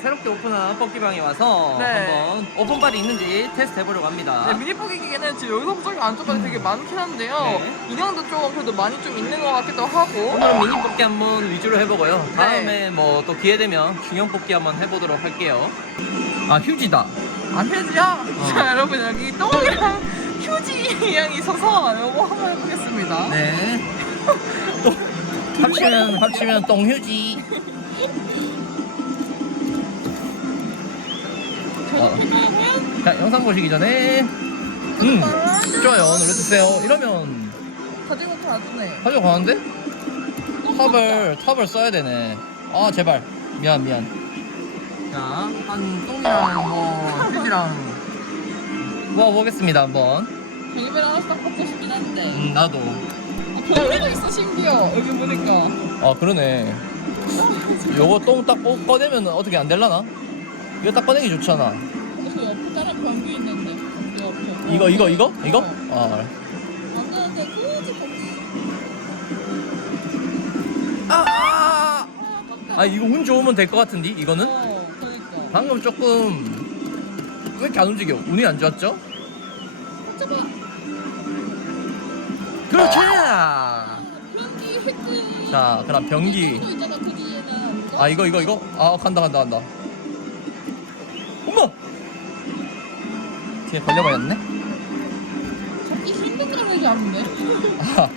새롭게 오픈한 뽑기방에 와서 네. 한번 오픈발이 있는지 테스트 해보려고 합니다. 네, 미니 뽑기 기계는 지금 저기 안쪽까지 되게 많긴 한데요. 네. 인형도 조금 그래도 많이 좀 있는 것 같기도 하고. 오늘은 미니 뽑기 한번 위주로 해보고요. 네. 다음에 뭐 또 기회 되면 중형 뽑기 한번 해보도록 할게요. 아 휴지다. 아, 휴지야? 어. 자, 여러분, 여기 똥이랑 휴지 인형이 있어서 이거 한번 해보겠습니다. 네. 또 합치면 합치면 똥 휴지. 어. 자 영상 보시기 전에 음 좋아요 눌러주세요. 이러면 가지고 가주네. 가져가는데 탑을 탑을 써야 되네. 아 제발 미안 미안. 자한 똥이랑 뭐 휴지랑 모아보겠습니다 한번. 베리베리 하나씩 딱 먹고 싶긴 한데. 음 나도. 아, 별미도 있어, 심지어. 여기 보니까. 아 그러네. 요거 똥 딱 꺼내면 어떻게 안 될라나? 이거 딱 꺼내기 좋잖아. 다른 있는데. 이거 이거 이거 이거? 아. 굳이 거기. 아, 아, 아. 아 이거 운 좋으면 될 것 같은데 이거는? 어, 그러니까. 방금 조금 왜 이렇게 안 움직여? 운이 안 좋았죠? 어쩌봐. 그렇지. 변기 획득. 자 그럼 변기. 또 있잖아, 그. 아 이거 이거 이거? 아 간다 간다 간다. 뒤에 걸려버렸네. 거를 잡는데. 아.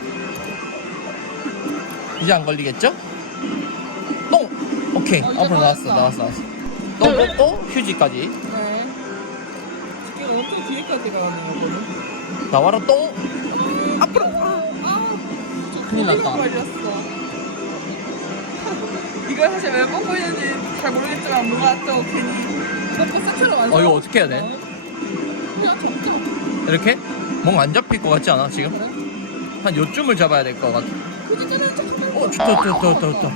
이제 안 걸리겠죠? 똥. 오케이 어, 이제 앞으로 나왔어 나왔다. 나왔어 나왔어. 똥 뽑고 휴지까지. 네. 지금 엄청 뒤에까지 가네요, 이거는. 나와라 똥. 앞으로. 아, 저 큰일 났다. 고기가 걸렸어. 이걸 사실 왜 먹고 있는지 잘 모르겠지만 뭔가 또 괜히 먹고 세트로 완성. 어, 이거 어떻게 해야 돼? 이렇게? 뭔가 안 잡힐 것 같지 않아 지금? 한 요쯤을 잡아야 될 것 같아. 어 좋다 좋다 좋다 좋다.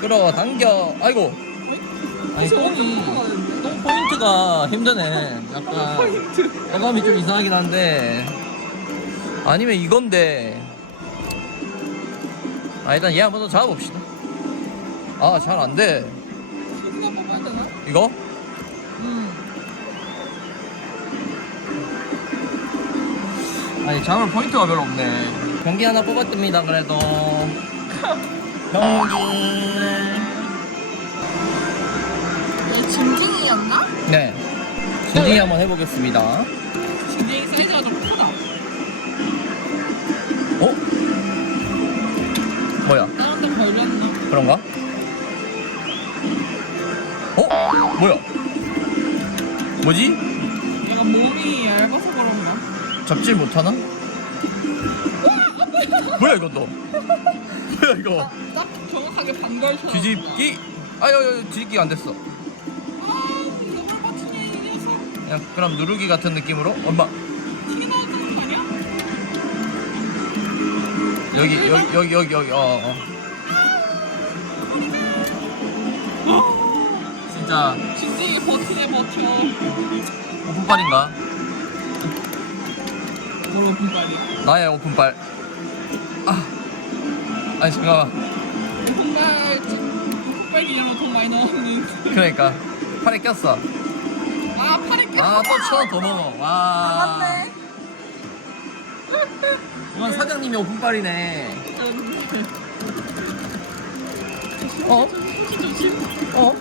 끌어 당겨. 아이고. 아니 똥이. 똥 포인트가 힘드네. 약간. 어감이 좀 이상하긴 한데. 아니면 이건데. 아 일단 얘 한번 더 잡아봅시다. 아 잘 안 돼. 시그널 뽑아야 되나? 이거? 아니 잡을 포인트가 별로 없네. 경기 하나 뽑았답니다. 그래도. 경기. 얘 짐승이었나? 네. 진진이 한번 해보겠습니다. 짐승 사이즈가 좀 크다. 어? 뭐야? 다른 데 걸렸나? 그런가? 어? 뭐야? 뭐지? 얘가 몸이 얇아서? 잡질 못하나? 뭐야 이것도? 뭐야 이거? 딱 정확하게 반걸처럼. 뒤집기? 아유 뒤집기가 안 됐어. 아. 그냥 그럼 누르기 같은 느낌으로 엄마? 여기 여기 여기 여기 여기 어 어. 진짜 짐승이 버티네, 버텨. 오픈빨인가? 뭐로 분발이? 나의 오픈빨. 아, 아니 잠깐만. 분발 기념으로 돈 많이 나오는. 그러니까 팔에 꼈어. 아, 팔이 껴. 아, 또천원더 넣어. 와. 맞네. 이건 사장님이 오픈빨이네. 어? 조심. 어?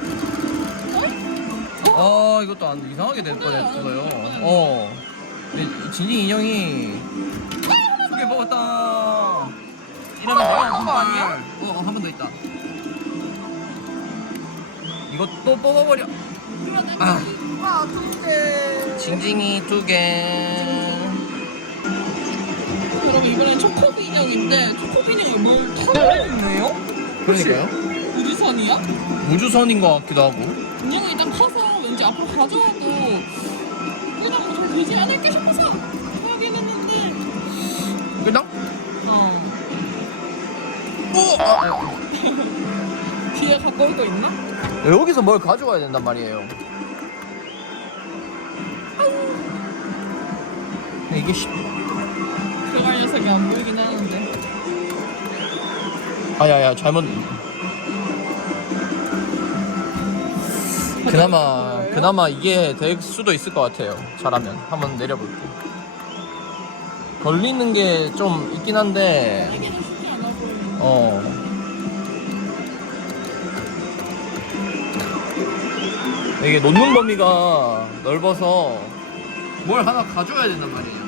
어, 이것도 안 이상하게 될 뻔했어요. 어. 근데 진진 인형이 두개 먹었다. 이러면 내가 한거 아니야? 어, 한 번 더 있다. 이거 또 뽑아버려. 아. 와, 두 개. 징징이 두 개. 그럼 이번엔 초코비 인형인데 초코비 인형이 뭘 타고 있네요? 그러니까요. 우주선이야? 우주선인 것 같기도 하고. 인형이 일단 커서 왠지 앞으로 가져와도 그냥 뭐잘 되지 않을까 싶어 뒤에 가까울 거 있나? 여기서 뭘 가져와야 된단 말이에요. 근데 이게 시... 들어갈 녀석이 안 보이긴 하는데 아야야 잘못 그나마 그나마 이게 될 수도 있을 것 같아요. 잘하면 한번 내려볼게. 걸리는 게 좀 있긴 한데 이게 좀 쉽지 않아 보이는. 어. 이게 놓는 범위가 넓어서 뭘 하나 가져야 된단 말이에요.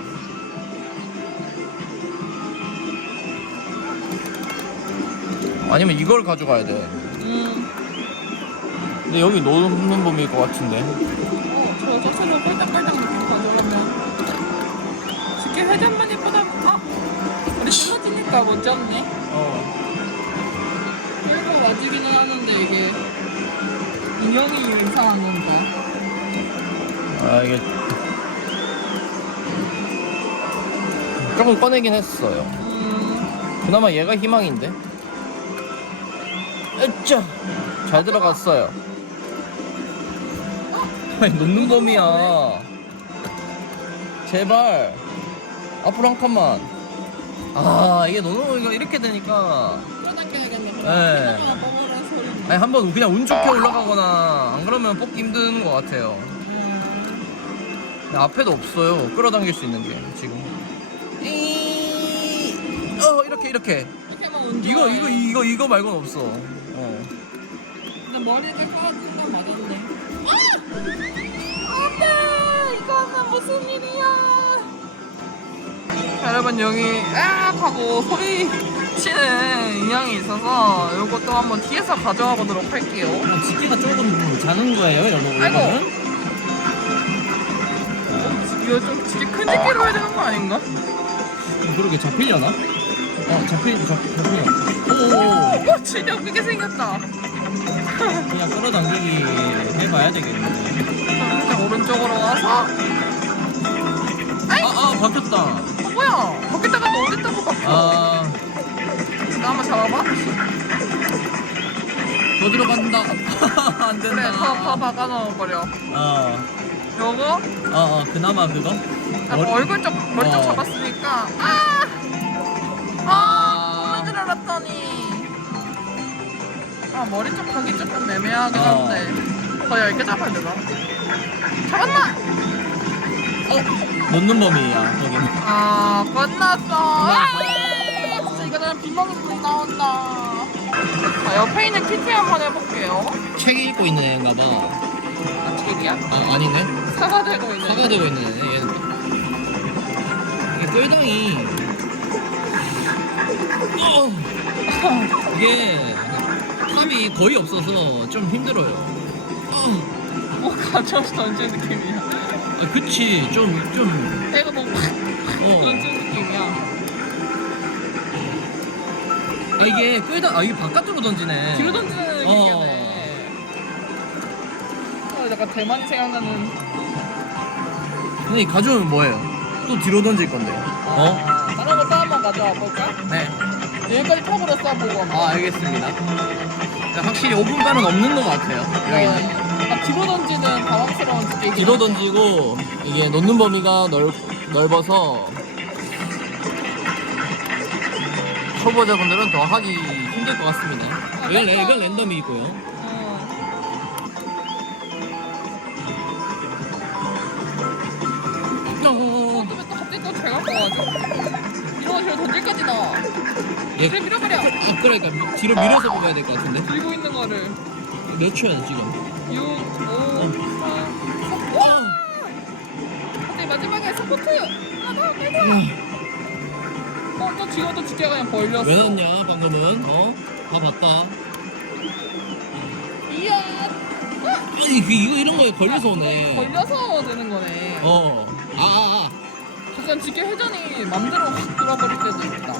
아니면 이걸 가져가야 돼. 음. 근데 여기 놓는 범위일 것 같은데. 어, 저 자체로 깔딱깔딱 느낌 가져가면. 쉽게 회전만 예쁘다. 아! 우리 떨어지니까 못 잡네. 어. 끌고 와주기는 하는데 이게 인형이 이상한 건가? 아 이게 조금 꺼내긴 했어요. 음. 그나마 얘가 희망인데. 으쌰! 잘 들어갔어요. 아니 놓는 범위야. 제발 앞으로 한 칸만. 아 이게 놓는 범위가 이렇게 되니까 끌어당겨야겠네. 네. 하나. 아니 한번 그냥 운 좋게 올라가거나 안 그러면 뽑기 힘든 것 같아요. 음. 근데 앞에도 없어요. 끌어당길 수 있는 게 지금. 이... 어 이렇게 이렇게. 이렇게 하면 운 이거 좋아해. 이거 이거 이거 말고는 없어. 어. 근데 머리를 끌어준 건 맞았네. 아! 안돼! 이거는 무슨 일이야? 여러분 여기 아 하고 소리 치는 인형이 있어서 이것도 한번 뒤에서 가져가 보도록 할게요. 집게가 조금 자는 거예요, 여러분. 아이고. 이거 좀 되게 큰 집게로 해야 되는 거 아닌가? 그러게 잡히려나? 어 잡히 잡 잡히려. 오 어, 진짜 웃기게 생겼다. 그냥 끌어당기기 해봐야 되겠네. 살짝 오른쪽으로 와서 아아 바뀌었다. 어, 뭐야? 거기다가? 아더 나 한번 잡아봐. 들어간다. 안 된다. 그래, 더, 더 박아 넣어버려. 어. 요거 어, 어, 그나마 그거? 아, 머리- 얼굴 쪽 머리 쪽 어. 잡았으니까 아! 아! 오는 줄 알았더니 아 머리 쪽 가기 조금 애매하긴 어. 한데 더 얇게 잡아야 되나? 잡았나? 놓는 범위야, 거기는. 아 끝났어 아! 비먹이 물 나온다 자 옆에 있는 키티 한번 해볼게요 책 읽고 있는 애인가 봐. 아 책이야? 아, 아니네. 사과 들고 있는 사과 들고 있는 애네, 얘는. 이게 끌당이. 어! 이게 탐이 거의 없어서 좀 힘들어요. 어! 뭐 가져와서 던지는 느낌이야 아, 그치. 좀, 좀, 내가 뭐 어. 던지 아, 이게 끌당, 아, 이게 바깥으로 던지네. 뒤로 던지는 어. 느낌이네. 어, 약간 대만이 생각나는. 근데 이 가져오면 뭐예요? 또 뒤로 던질 건데. 어? 다른 것도 한번 가져와 볼까? 네. 여기까지 턱으로 쏴보고 한번. 아, 알겠습니다. 근데 확실히 오픈감은 없는 것 같아요. 여기는. 아, 뒤로 던지는 당황스러운 스테이지. 뒤로 던지고 이게 놓는 범위가 넓, 넓어서 초보자분들은 더 하기 힘들 것 같습니다. 이건, 레, 이건 랜덤이고요. 어, 또 갑자기 또 제가 꺼가지고. 식으로 던질까지 나와. 예, 그래, 밀어버려. 아, 그러니까 미- 뒤로 밀어서 뽑아야 될 것 같은데. 들고 있는 거를. 몇 초야 지금? 6, 5, 4, 와! 갑자기 마지막에 서포트! 하나, 빨 리! 어, 또 뒤로 또 두께가 그냥 벌렸어. 왜 넣냐 방금은? 어? 다 봤다. 이야! 아니 그 이거 이런 거에 걸려서 오네. 걸려서 되는 거네. 어. 아, 아, 아. 직계 회전이 맘대로 확 돌아버릴 때도 있다.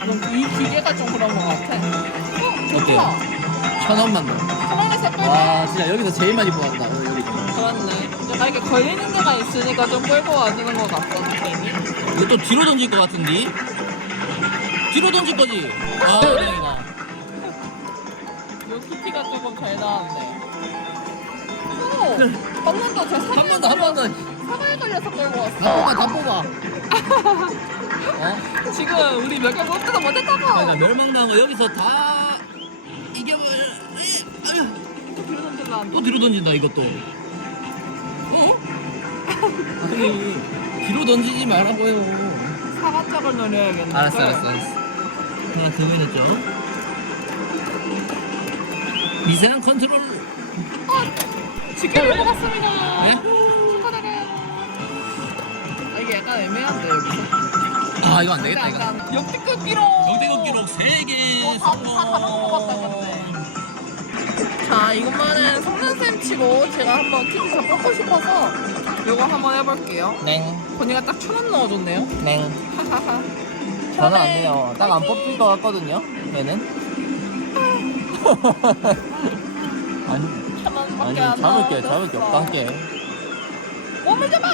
그럼 이 기계가 좀 그런 거 같아. 어, 좋다. 천 원만 더. 가만히서 끌고. 와 진짜 여기서 제일 많이 뽑았다 여기. 그렇네. 내가 이렇게 걸리는 데가 있으니까 좀 끌고 와주는 것 같거든, 괜히. 이거 또 뒤로 던질 것 같은데? 뒤로 던질 거지? 아, 다행이다. 요 키티가 조금 잘 나왔네. 오! 한번 더, 저한번 더, 한 번 더. 사과에 걸려서 끌고 왔어. 다 뽑아, 다 뽑아. 어? 지금 우리 몇 개 뽑지도 못했다고. 그러니까 멸망당한 거 여기서 다 이겨버. 또 뒤로 던질라. 안또 뒤로 던진다 이것도. 어? 아니 뒤로 던지지 말라고요. 사각짝을 노려야겠네. 알았어 알았어 알았어. 하나 더 해냈죠. 미세한 컨트롤. 치킨을 먹었습니다. 네? 축하드려요. 아, 이게 약간 애매한데 여기서. 아 이거 안 되겠다 이거. 역대급 기록. 역대급 기록 3개 어, 다, 다 다른 거 먹었다 근데. 자 이것만은 성난쌤 치고 제가 한번 키트 좀 뽑고 싶어서 요거 한번 해볼게요. 냉. 본이가 딱 천 원 넣어줬네요. 냉. 하하하. 저는 안 돼요. 딱 안 뽑힐 것 같거든요. 얘는. 아니, 천 원밖에 아니 안 잡을게, 넣어줬어. 잡을 게 없다 할게. 몸을 잡아.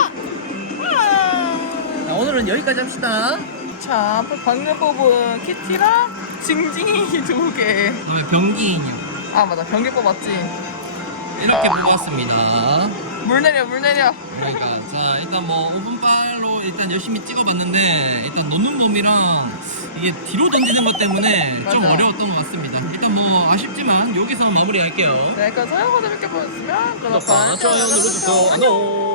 아. 자, 오늘은 여기까지 합시다. 자, 방금 뽑은 키티랑 징징이 두 개. 그다음에 병기 인형 아 맞아, 변기 뽑았지. 이렇게 뽑았습니다. 물 내려, 물 내려. 그러니까 자 일단 뭐 오픈빨로 일단 열심히 찍어봤는데 일단 놓는 몸이랑 이게 뒤로 던지는 것 때문에 좀 맞아. 어려웠던 것 같습니다. 일단 뭐 아쉽지만 여기서 마무리할게요. 네, 그러니까 사용하다 이렇게 보였으면 구독과 좋아요 눌러주세요. 안녕.